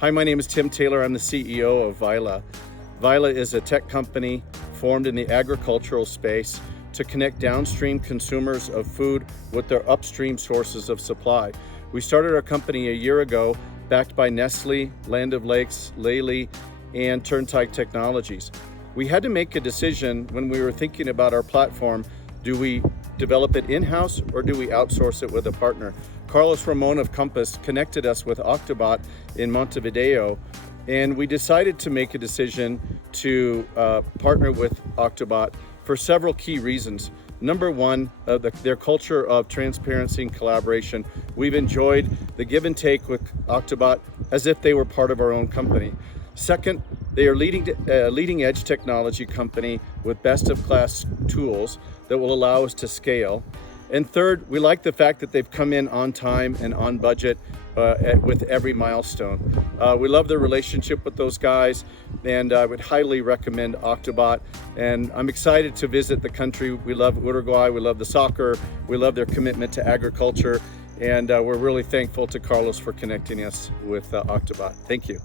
Hi, my name is Tim Taylor. I'm the CEO of Vyla. Vyla is a tech company formed in the agricultural space to connect downstream consumers of food with their upstream sources of supply. We started our company a year ago, backed by Nestle, Land O'Lakes, Lely, and Turntide Technologies. We had to make a decision when we were thinking about our platform. Do we develop it in-house or do we outsource it with a partner? Carlos Ramon of Compass connected us with Octobot in Montevideo, and we decided to make a decision to partner with Octobot for several key reasons. Number one, their culture of transparency and collaboration. We've enjoyed the give and take with Octobot as if they were part of our own company. Second, they are leading edge technology company with best of class tools that will allow us to scale. And third, we like the fact that they've come in on time and on budget with every milestone. We love the relationship with those guys, and I would highly recommend Octobot. And I'm excited to visit the country. We love Uruguay, we love the soccer, we love their commitment to agriculture, and we're really thankful to Carlos for connecting us with Octobot. Thank you.